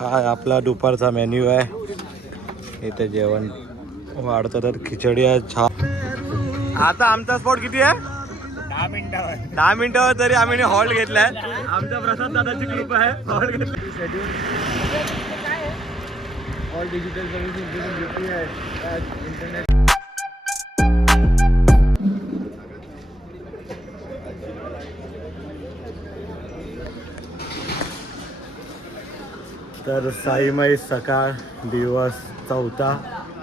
हा आपला दुपारचा मेन्यू आहे. इथे जेवण वाढतं तर खिचडी आहे, छान. आता आमचा स्पॉट किती आहे? 10 मिनिटावर तरी आम्ही हॉल्ट घेतलाय. आमच्या प्रसाद दादाची कृपा आहे, हॉल्ट घेतलाय. Schedule all digital service internet. तर साईमाई सकाळ दिवस चौथा,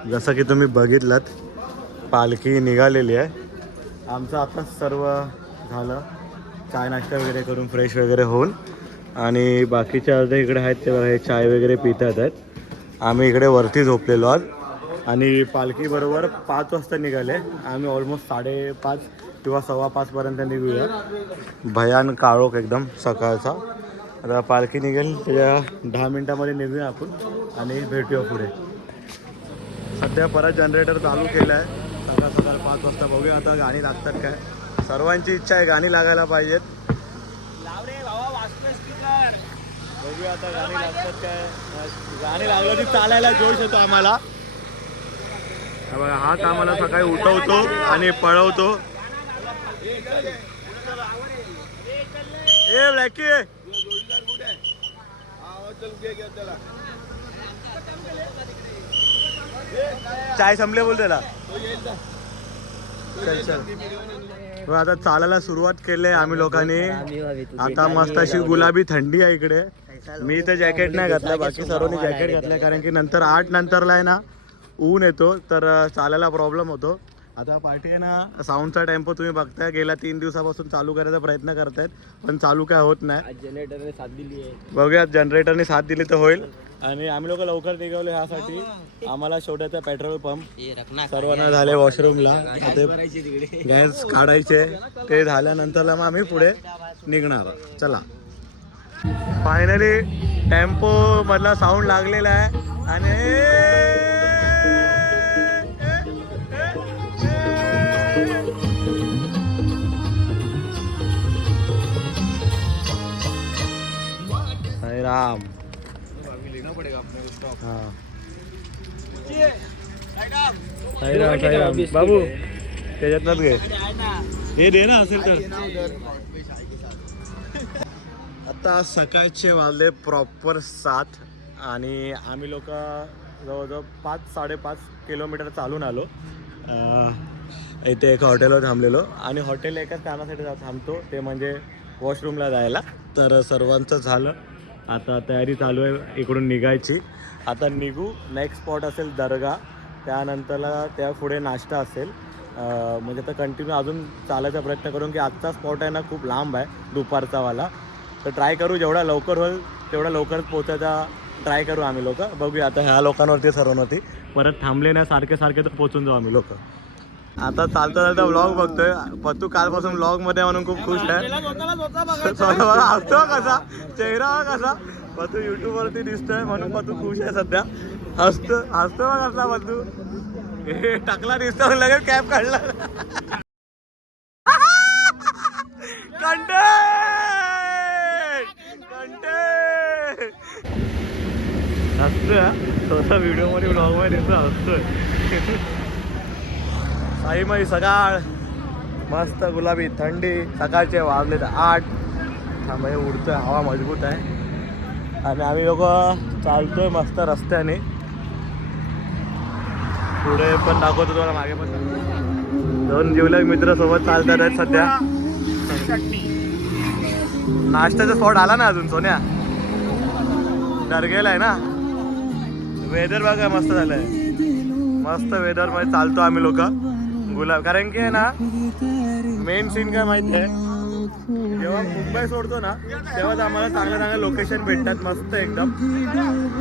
जसं की तुम्ही बघितलात पालखी निघालेली आहे. आमचं आता सर्व झालं, चाय नाश्ता वगैरे करून फ्रेश वगैरे होऊन, आणि बाकीचे अर्धे इकडे आहेत ते हे चाय वगैरे पितात आहेत. आम्ही इकडे वरती झोपलेलो आज, आणि पालखी बरोबर 5 वाजता निघाले. आम्ही ऑलमोस्ट 5:30 किंवा 5:15पर्यंत निघूया. भयान काळोख एकदम सकाळचा. आता पालखी निघेल त्याच्या 10 मिनिटामध्ये निघूया आपण आणि भेटूया पुढे. सध्या परत जनरेटर चालू केलं आहे. सकाळ 5 वाजता बघूया आता गाणी लागतात काय. सर्वांची इच्छा आहे गाणी लागायला पाहिजेत. बघूया आता गाणी लागतात काय. गाणी लागलं की चालायला जोश येतो आम्हाला. बघा हाच आम्हाला सकाळी उठवतो आणि पळवतो. ए ब्लॅकी चाय संपले बोल त्याला. चल चल आता चालायला सुरुवात केली आम्ही लोकांनी. आता मस्त अशी गुलाबी थंडी आहे इकडे. मी तर जॅकेट नाही घातलं, बाकी सर्वांनी जॅकेट घातलं, कारण की नंतर 8 नंतरला आहे ना ऊन येतो तर चालायला प्रॉब्लेम होतो. आता पार्टी आहे ना, साऊंडचा टेम्पो तुम्ही बघताय, गेल्या 3 दिवसापासून चालू करायचा प्रयत्न करतायत, पण चालू काय होत नाही. जनरेटरने साथ दिली आहे. बघूया जनरेटरने साथ दिली तर होईल. आणि आम्ही लोक लवकर निघालो ह्यासाठी. आम्हाला शेवटाचा पेट्रोल पंप सर्वांना झाले वॉशरूमला, गॅस काढायचे, ते झाल्यानंतरला मग आम्ही पुढे निघणार. चला फायनली टेम्पो मधला साऊंड लागलेला आहे. आणि राम साईराम बाबू त्याच्यातच घे, हे दे ना असेल तर. आता सकाळचे वाजले प्रॉपर 7 आणि आम्ही लोक जवळजवळ 5-5.5 किलोमीटर चालून आलो. इथे एका हॉटेलवर थांबलेलो, आणि हॉटेल एकाच कारणासाठी थांबतो, ते म्हणजे वॉशरूमला जायला. तर सर्वांचं झालं, आता तयारी चालू आहे इकडून निघायची. आता निघू. नेक्स्ट स्पॉट असेल दर्गा, त्यानंतरला त्या पुढे नाश्ता असेल. म्हणजे आता कंटिन्यू अजून चालायचा प्रयत्न करून, की आजचा स्पॉट आहे ना खूप लांब आहे दुपारचावाला, तर ट्राय करू जेवढा लवकर होईल तेवढा लवकर पोचायचा ट्राय करू आम्ही लोक. बघूया आता ह्या लोकांवरती सर्वांवरती परत थांबले ना सारखे तर पोचून जाऊ आम्ही लोक. आता चालता व्लॉग बघतोय. पत्तू कालपासून व्लॉगमध्ये म्हणून खूप खुश आहे. हसतो कसा, चेहरा कसा. पत्तू यूट्यूबवरती दिसतोय म्हणून पत्तू खुश आहे सध्या. हसतो मग असला पत्तू. हे टाकला दिसतो लगेच कॅप काढला. हसतोय स्वतः व्हिडिओमध्ये व्लॉगमध्ये दिसतो, हसतोय. साईमाई सकाळ, मस्त गुलाबी थंडी. सकाळचे वाजले 8. थांबा उडतोय, हवा मजबूत आहे. आणि आम्ही लोक चालतोय मस्त रस्त्याने. पुढे पण दाखवतो तुम्हाला, मागे पण 2 जिवलग मित्र सोबत चालतात आहेत सध्या. नाश्त्याचा स्पॉट आला ना अजून सोन्या, दर्गेला आहे ना. वेदर बघा मस्त झालंय, मस्त वेदर मध्ये चालतो आम्ही लोक गुलाब. कारण की आहे ना मेन सीन काय माहिती आहे, जेव्हा मुंबई सोडतो ना तेव्हाच आम्हाला चांगल्या लोकेशन भेटतात मस्त एकदम.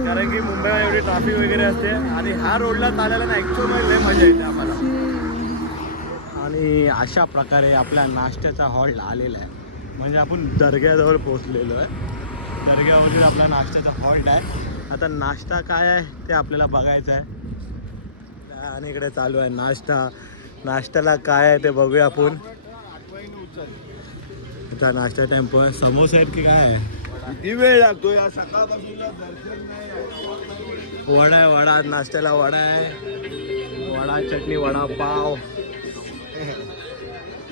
कारण की मुंबईला एवढी ट्रॅफिक वगैरे असते, आणि ह्या रोडला चालायला ना ॲक्च्युअली लय मजा येते आम्हाला. आणि अशा प्रकारे आपल्या नाश्त्याचा हॉल्ट आलेला आहे, म्हणजे आपण दर्ग्याजवळ पोहोचलेलो आहे. दर्ग्यावरील आपला नाश्त्याचा हॉल्ट आहे. आता नाश्ता काय आहे ते आपल्याला बघायचं आहे. आणि इकडे चालू आहे नाश्ता. नाश्त्याला काय आहे ते बघूया आपण. आता नाश्ता टेम्पो आहे. समोसे आहेत की काय आहे? किती वेळ लागतो या सकाळपासून दर्शन नाही. वडा आहे, वडा नाश्त्याला वडा आहे, वडा चटणी वडापाव.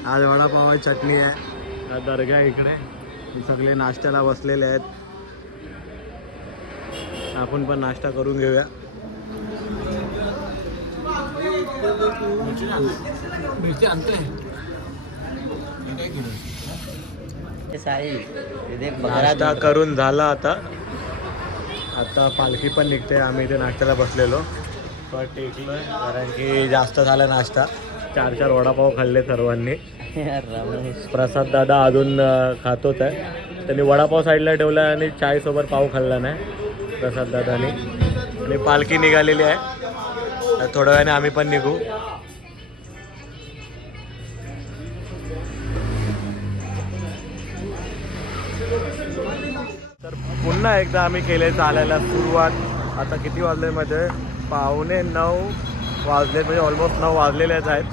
आज वडापाव आहे, चटणी आहे. दर्गा आहे इकडे, सगळे नाश्त्याला बसलेले आहेत. आपण पण नाश्ता करून घेऊया. नाश्ता करून झाला आता पालखी पण निघते. आम्ही इथे नाश्त्याला बसलेलो पण टेकलोय कारण की जास्त झाला नाश्ता. 4 वडापाव खाल्ले सर्वांनी. प्रसाद दादा अजून खातोच आहे. त्यांनी वडापाव साईडला ठेवला आणि चायसोबत पाव खाल्ला नाही प्रसाद दादानी. आणि पालखी निघालेली आहे. थोड्या वेळाने आम्ही पण निघू. तर पुन्हा एकदा आम्ही केले चालायला सुरुवात. आता किती वाजले मध्ये 8:45 वाजले, म्हणजे ऑलमोस्ट 9 वाजलेलेच आहेत.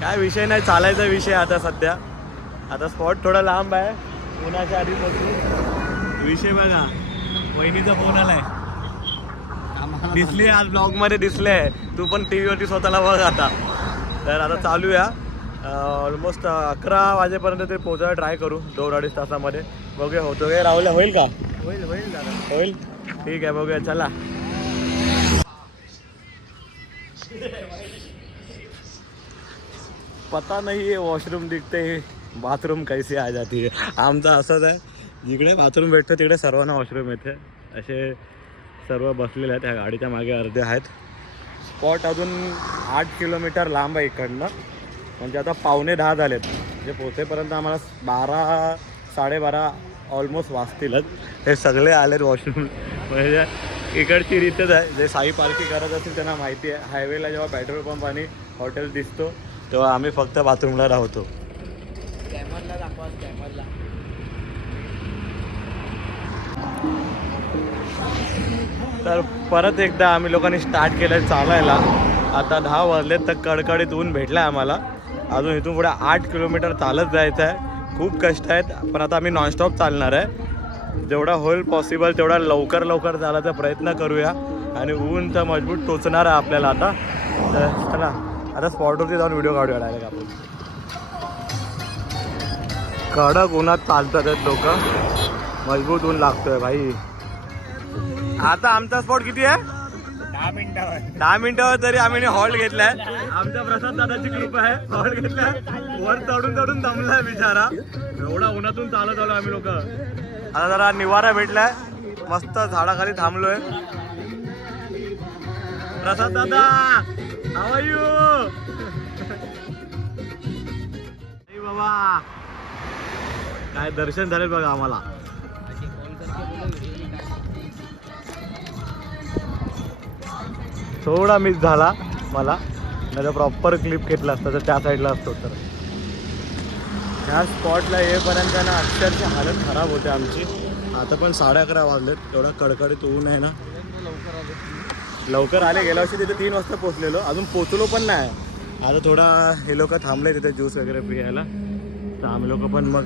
काय विषय नाही, चालायचा विषय आता सध्या. आता स्पॉट थोडा लांब आहे, उन्हाच्या आधी पोहोचू. विषय बघा, वहिनीचा फोन आलाय. दिसली आज ब्लॉगमध्ये दिसले. तू पण टी व्हीवरती स्वतःला बघ आता. तर आता चालूया. ऑलमोस्ट 11 वाजेपर्यंत ते पोहोचायला ट्राय करू. 2-2.5 तासामध्ये बघूया होतो काय. राहुल होईल का? होईल. ठीक आहे, बघूया. चला. पता नहीं है वॉशरूम दिखते ही बाथरूम कैसे आ जाती है. आमचं असंच आहे, जिकडे बाथरूम भेटतं तिकडे सर्वांना वॉशरूम येते. असे सर्व बसलेले आहेत. ह्या गाडीच्या मागे अर्धे आहेत. स्पॉट अजून 8 किलोमीटर लांब आहे इकडनं. म्हणजे आता 9:45 झालेत. म्हणजे पोहोचेपर्यंत आम्हाला 12-12:30 ऑलमोस्ट वाजतीलच. हे सगळे आलेत वॉशरूम. म्हणजे इकडची रीतच आहे. जे साई पालखी करत असतील त्यांना माहिती आहे. हायवेला जेव्हा पेट्रोल पंप आणि हॉटेल दिसतो तेव्हा आम्ही फक्त बाथरूमला राहतो. कॅमेराला दाखवा, कॅमेराला. तर परत एकदा आम्ही लोकांनी स्टार्ट केलं चालायला. आता 10 वाजलेत तर कडकडीत ऊन भेटलं आहे आम्हाला. अजून इथून पुढे 8 किलोमीटर चालत जायचं आहे. खूप कष्ट आहेत, पण आता आम्ही नॉनस्टॉप चालणार आहे. जेवढा होईल पॉसिबल तेवढा लवकर चालायचा प्रयत्न करूया. आणि ऊन तर मजबूत टोचणार आहे आपल्याला आता. तर चला आता स्पॉटवरती जाऊन व्हिडिओ काढूया डायरेक्ट आपण. कडक उन्हात चालतात आहेत लोक. मजबूत ऊन लागतोय भाई. आता आमचा स्पॉट किती आहे? 10 मिनिटावर तरी आम्ही हॉल्ट घेतलाय. आमच्या प्रसाद दादाची कृपा आहे. हॉल्ट घेतलाय. वर चढून दमलाय बिचारा. एवढा उन्हातून चालत आलो आम्ही लोक. आता जरा निवारा भेटलाय, मस्त झाडाखाली थांबलोय. प्रसाद दादा, हाव आर यू? बाबा काय दर्शन झाले बघा आम्हाला. थोडा मिस झाला मला, नाही तर प्रॉपर क्लिप घेतला असता तर त्या साईडला असतो. तर ह्या स्पॉटला येईपर्यंत ना अक्षरशः हालत खराब होते आमची. आता पण 11:30 वाजलेत. तेवढा कडकडीत ऊन आहे ना. लवकर आले. गेल्या वर्षी तिथे 3 वाजता पोचलेलो, अजून पोचलो पण नाही. आता थोडा हे लोक थांबले तिथे ज्यूस वगैरे पियायला. तर आम्ही लोक पण मग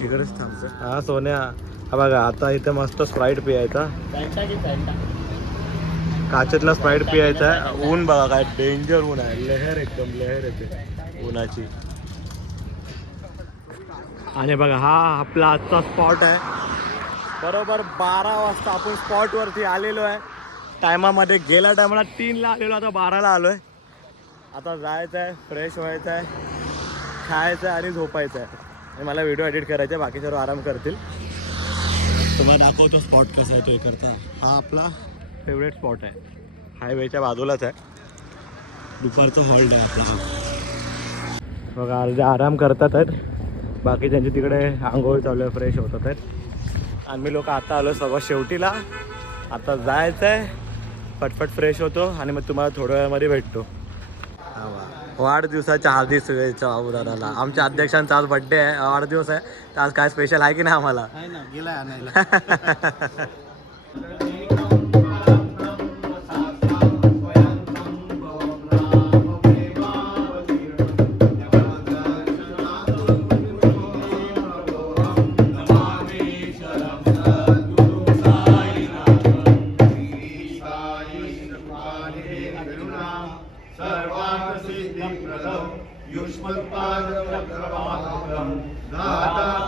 तिकडेच थांबतो. हा सोन्या, हा बघा आता इथं मस्त स्प्राईट पियायचा. काचेतला स्प्राईट पियायचा आहे. ऊन बघा काय डेंजर ऊन आहे. लहर एकदम लहर येते उन्हाची. आणि बघा हा आपला आजचा स्पॉट आहे. बरोबर 12 वाजता आपण स्पॉटवरती आलेलो आहे. टायमामध्ये गेल्या टायमाला 3ला आलेलो, आता 12ला आलो आहे. आता जायचं आहे, फ्रेश व्हायचं आहे, खायचं आहे आणि झोपायचं आहे. आणि मला व्हिडिओ एडिट करायचा आहे, बाकी सर्व आराम करतील. तुम्हाला दाखवतो स्पॉट कसा आहे तो इकडचा. हा आपला फेवरेट स्पॉट आहे. हायवेच्या बाजूलाच आहे. दुपारचा हॉल्ट आहे आपला हा. बघा अर्धे आराम करतात आहेत, बाकी त्यांची तिकडे आंघोळ चालू आहे, फ्रेश होतात आहेत. आम्ही लोक आता आलो सर्वात शेवटीला. आता जायचं आहे, पटपट फ्रेश होतो आणि मग तुम्हाला थोड्या वेळामध्ये भेटतो. वाढदिवसाच्या हार्दिक शुभेच्छा बाबू दादाला. आमच्या अध्यक्षांचा आज बड्डे आहे, वाढदिवस आहे. तर आज काय स्पेशल आहे की नाही आम्हाला? गेला आणायला.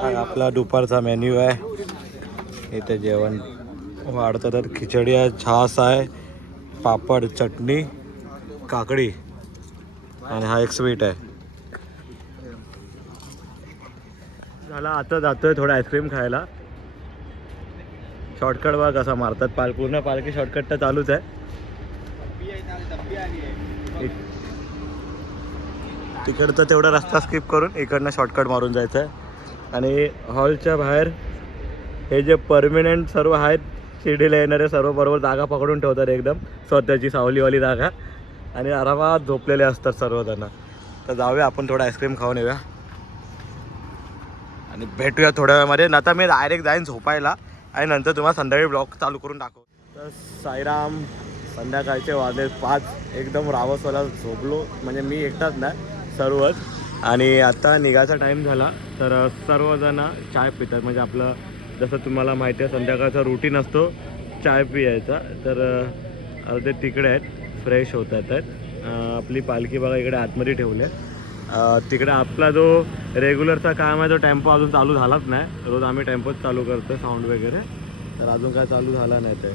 हा आपला दुपारचा मेन्यू आहे. इथे जेवण वाढतं तर खिचडी आहे, छास आहे, पापड, चटणी, काकडी आणि हा एक स्वीट आहे. झाला आता जातोय थोडं आईस्क्रीम खायला. शॉर्टकट बघा कसा मारतात, पूर्ण पालखी शॉर्टकट तर चालूच आहे. तिकडचं तेवढा रस्ता स्किप करून इकडनं शॉर्टकट मारून जायचं आहे. आणि हॉलच्या बाहेर हे जे परमनंट सर्व आहेत शिर्डीला येणारे सर्व बरोबर जागा पकडून ठेवतात एकदम स्वतःची सावलीवाली जागा आणि आरामात झोपलेले असतात सर्वजण. तर जाऊया आपण थोडं आईस्क्रीम खाऊन येऊया आणि भेटूया थोड्या वेळामध्ये. आता मी डायरेक्ट जाईन झोपायला आणि नंतर तुम्हाला संध्याकाळी ब्लॉग चालू करून दाखव. तर साईराम, संध्याकाळचे वाजले 5. एकदम रावसवाला झोपलो, म्हणजे मी एकटाच नाही सर्वच. आणि आता निघायचा टाईम झाला तर सर्वजण चाय पितात. म्हणजे आपलं जसं तुम्हाला माहिती आहे संध्याकाळचा रुटीन असतो चाय पियायचा. तर अर्धे तिकडे आहेत फ्रेश होतात आहेत. आपली पालखी बघा इकडे आतमध्ये ठेवली आहे. तिकडे आपला जो रेग्युलरचा काम आहे तो टेम्पो अजून चालू झालाच नाही. रोज आम्ही टेम्पोच चालू करतो साऊंड वगैरे, तर अजून काय चालू झाला नाही. ते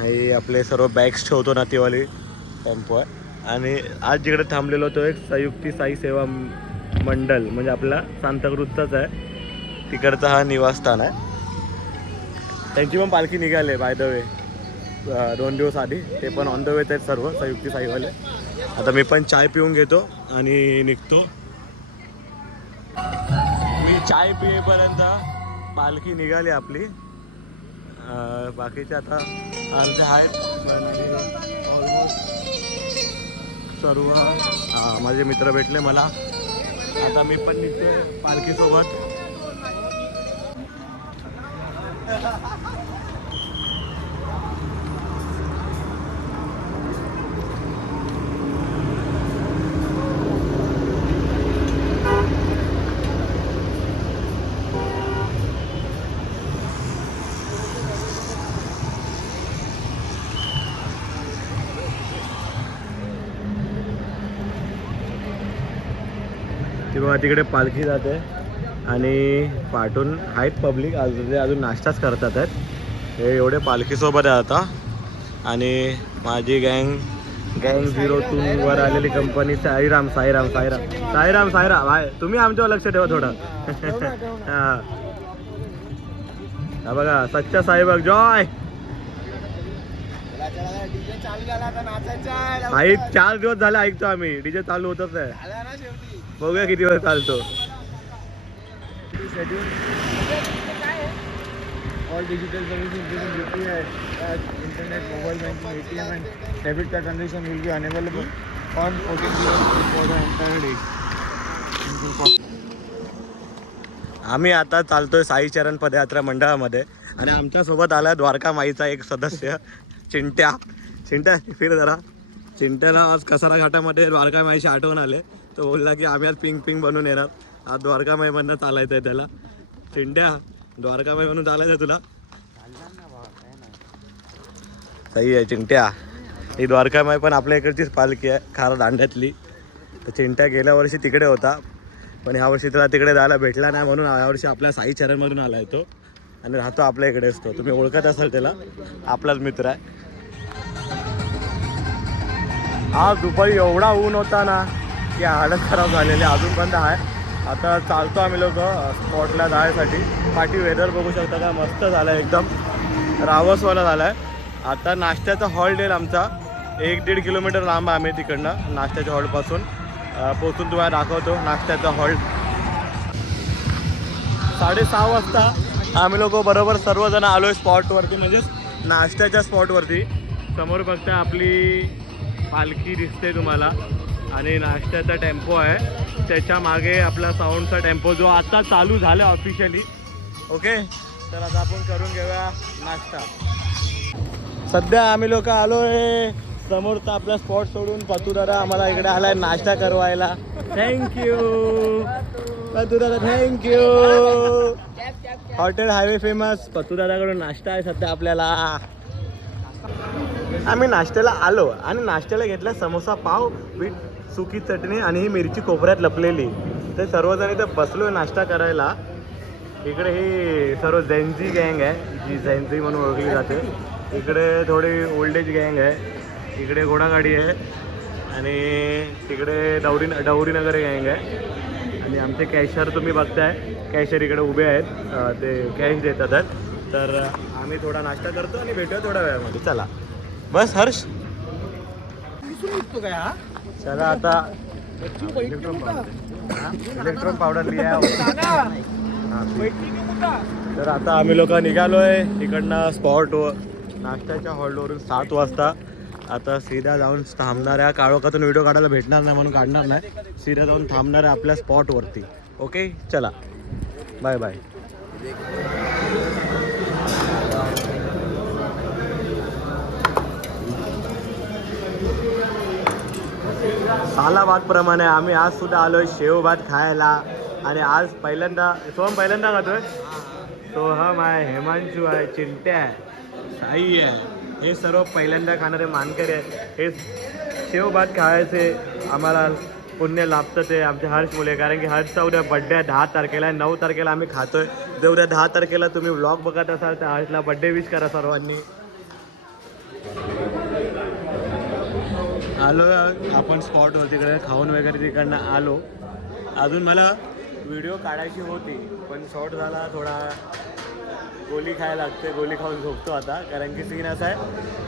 हे आपले सर्व बॅग्स ठेवतो ना तीवाली टेम्पो आहे. आणि आज जिकडे थांबलेलो तो एक संयुक्ती साई सेवा मंडल, म्हणजे आपला सांताक्रूजचाच आहे. तिकडचा हा निवासस्थान आहे. त्यांची पण पालखी निघाली बाय द वे 2 दिवस आधी. ते पण ऑन द वेच आहेत सर्व संयुक्ती साईवाले. आता मी पण चाय पिऊन घेतो आणि निघतो. मी चाय पिईपर्यंत पालखी निघाली आपली. बाकीचे आता अर्धे आहेत म्हणजे ऑलमोस्ट सर्व माझे मित्र भेटले मला. आता मी पण निघतोय पालखीसोबत. ती बघा तिकडे पालखी जाते आणि पाठून आहेत पब्लिक अजून नाश्ताच करतात आहेत. हे एवढे पालखीसोबत आहे आता. आणि माझी गँग 02 वर आलेली कंपनी साईराम साईराम साईराम साईराम साईराम भाई, तुम्ही आमच्यावर लक्ष ठेवा थोडं. हा बघा सच्चा साईबाग जॉय. आई 4 दिवस झाले ऐकतो आम्ही, डीजे चालू होतच आहे. बघूया किती वेळ चालतो. All digital services including UPI, cash, internet, mobile banking, ATM and debit card transaction will be unavailable on 14 July for the entire day. आम्ही आता चालतोय साईचरण पदयात्रा मंडळामध्ये आणि आमच्यासोबत आला द्वारका माईचा एक सदस्य चिंट्या. चिंट्या फिर जरा. चिंट्याला आज कसारा घाटामध्ये द्वारका माईची आठवण आले. तो बोलला की आम्ही आज पिंग पिंग बनवून येणार. आज द्वारका माईमधनं चालायचं आहे त्याला. चिंट्या द्वारका माई म्हणून चालायचं आहे तुला? सही आहे चिंट्या. ही द्वारका माई पण आपल्या इकडचीच पालखी आहे खारा दांड्यातली. तर चिंट्या गेल्या वर्षी तिकडे होता पण ह्या वर्षी त्याला तिकडे जायला भेटला नाही, म्हणून यावर्षी आपल्या साईचरणमधून आला आहे तो आणि राहतो आपल्या इकडे असतो. तुम्ही ओळखत असाल त्याला, आपलाच मित्र आहे. आज दुपारी एवढा ऊन होता ना की हालत खराब झालेली. अजून पण आहे. आता चालतो आम्ही लोक स्पॉटला जायसाठी. पाठी वेदर बघू शकता का मस्त झाला आहे, एकदम रावसवाला झाला आहे. आता नाश्त्याचा हॉल्ट येईल आमचा 1-1.5 किलोमीटर लांब आहे. आम्ही तिकडनं नाश्त्याच्या हॉल्टपासून पोचून तुम्हाला दाखवतो नाश्त्याचा हॉल्ट. 6:30 वाजता आम्ही लोक बरोबर सर्वजण आलो आहे स्पॉटवरती, म्हणजेच नाश्त्याच्या स्पॉटवरती. समोर बघता आपली पालखी दिसते तुम्हाला आणि नाश्त्याचा टेम्पो आहे. त्याच्या मागे आपला साऊंडचा टेम्पो जो आता चालू झाला ऑफिशियली. ओके, तर आता आपण करून घेऊया नाश्ता. सध्या आम्ही लोक आलो आहे समोरचा आपला स्पॉट सोडून. पतुदादा आम्हाला इकडे आलाय नाश्ता करवायला. Thank you Patudada, thank you. Hotel highway famous पतुदादाकडून नाश्ता आहे सध्या आपल्याला. आम्ही नाश्त्याला आलो आणि नाश्त्याला घेतला समोसा पाव विथ सुकी चटणी आणि ही मिरची कोपऱ्यात लपलेली. ते सर्वजण इथं बसलो नाश्ता करायला. इकडे ही सर्व झेन्झी गँग आहे, जी झेन्झी म्हणून ओळखली जाते. इकडे थोडी ओल्ड एज गँग आहे, इकडे घोडागाडी आहे आणि तिकडे डवरीनगर गँग आहे. आणि आमचे कॅशर तुम्ही बघताय, कॅशर इकडे उभे आहेत, ते कॅश देतात आहेत. तर आम्ही थोडा नाश्ता करतो आणि भेटूया थोड्या वेळामध्ये. चला बस हर्ष, चला आता इलेक्ट्रॉन पावडर लिहा. तर आता आम्ही लोक निघालोय इकडनं स्पॉटवर, नाश्त्याच्या हॉलवरून 7 वाजता. आता सीधा जाऊन थांबणार आहे. काळोखातून व्हिडिओ काढायला भेटणार नाही म्हणून काढणार नाही, सीधा जाऊन थांबणार आहे आपल्या स्पॉटवरती. ओके चला, बाय बाय. सालाबादप्रमाणे आम्ही आज सुद्धा आलोय शेव भात खायला. आणि आज पहिल्यांदा पहिल्यांदा खातोय. सोहम आहे, हेमांशू आहे, चिंट्या आहे, साई आहे, हे सर्व पहिल्यांदा खाणारे मानकरी आहे. हे शेव भात खायचे आम्हाला पुण्य लाभतं ते आमचे हर्ष मुले, कारण की हर्षचा उद्या बड्डे आहे 10 तारखेला. 9 तारखेला आम्ही खातोय. जर उद्या 10 तारखेला तुम्ही व्लॉग बघत असाल तर हर्षला बड्डे विश करा सर्वांनी. आलो आपण स्पॉटवर, तिकडे खाऊन वगैरे तिकडनं आलो. अजून मला व्हिडिओ काढायची होती पण शॉर्ट झाला थोडा. गोळी खायला लागते, गोळी खाऊन झोपतो आता, कारण की सीन असा आहे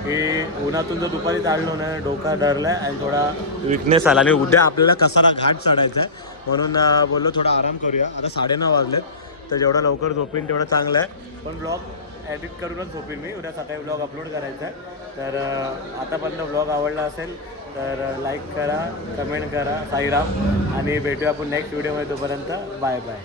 की उन्हातून जो दुपारी चाललो ना, डोका धरला आहे आणि थोडा विकनेस आला. आणि उद्या आपल्याला कसारा घाट चढायचा आहे म्हणून बोललो थोडा आराम करूया. आता 9:30 वाजलेत, तर जेवढा लवकर झोपेन तेवढं चांगलं आहे. पण ब्लॉग एडिट करूनच झोपेन मी, उद्या सकाळी ब्लॉग अपलोड करायचा आहे. तर आतापर्यंत ब्लॉग आवडला असेल तर लाईक करा, कमेंट करा. साईराम, आणि भेटूया आपण नेक्स्ट व्हिडिओमध्ये. तोपर्यंत बाय बाय.